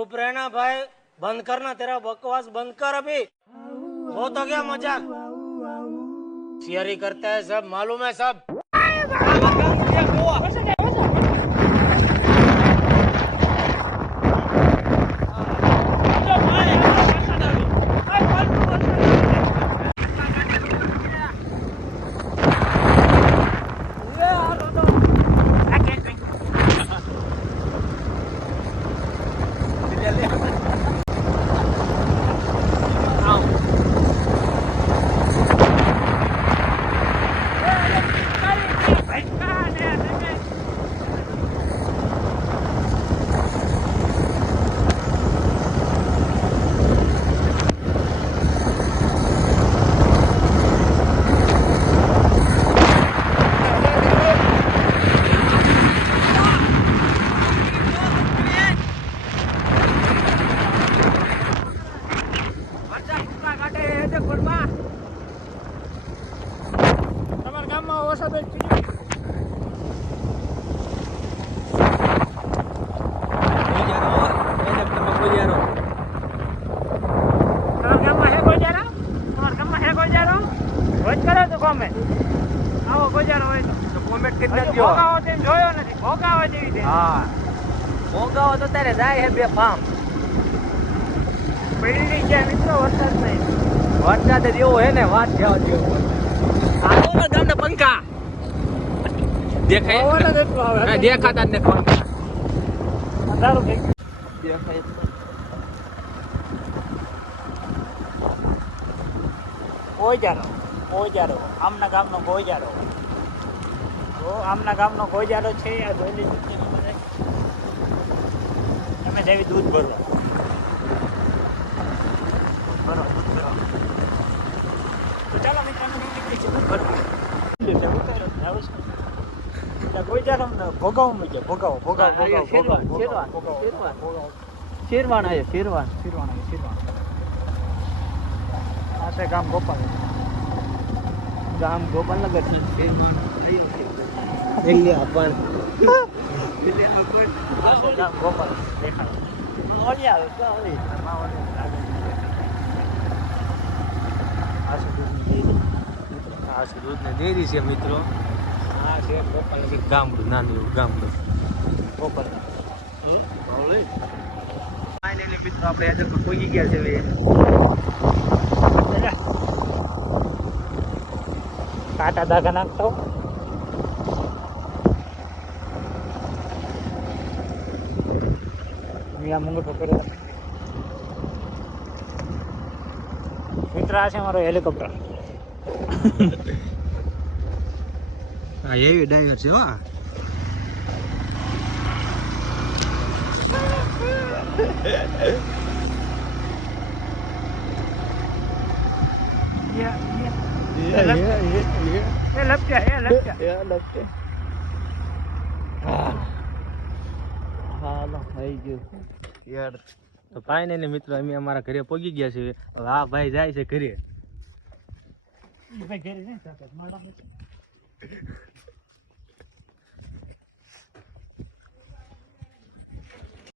चुप रहना भाई, बंद करना, तेरा बकवास बंद कर अभी। हो तो क्या मजाक, शेयरी करता है सब, मालूम है सब। ભોગાવો તો તારે જાય હે બે પામ પીડી છે મિત્રો, વરસાદ નહીં, વરસાદ જ એવો હે ને વાત જવા જેવો. આવો ને ગામના પંખા દેખાય દેખાતા જ ને પંખા અંધારું થઈ દેખાય. ગોજારો આમના ગામનો ગોજારો, આમના ગામનો ગોજારો છે. આ ધોલી તમે જેવી દૂધ ભરો દૂધ ભરો. તો ચાલો મિત્રો દૂધ ભરવા ગોજારો ભોગાવો મૂકે, ભોગાવો શેરવાન આવે, શેરવાન આ છે ગામ ગોપાલ, ગામ ગોપાલનગર છે. શેરવાન આવ્યું ગોપાલ દેખાય દૂધની ડેરી છે મિત્રો. આ છે ગોપાલ ગામડું, નાનું ગામડું ગોપાલ. ફાઇનલી મિત્રો આપણે આજે પહોંચી ગયા છે. કાંટા ધાગા નાખતો મુંગટો કરે મિત્ર. આ છે મારો હેલિકોપ્ટર. હા એવી ડાયર છે. હા તો ફાઇનલી મિત્રો અમે અમારા ઘરે પહોંચી ગયા છીએ. હવે આ ભાઈ જાય છે ઘરે.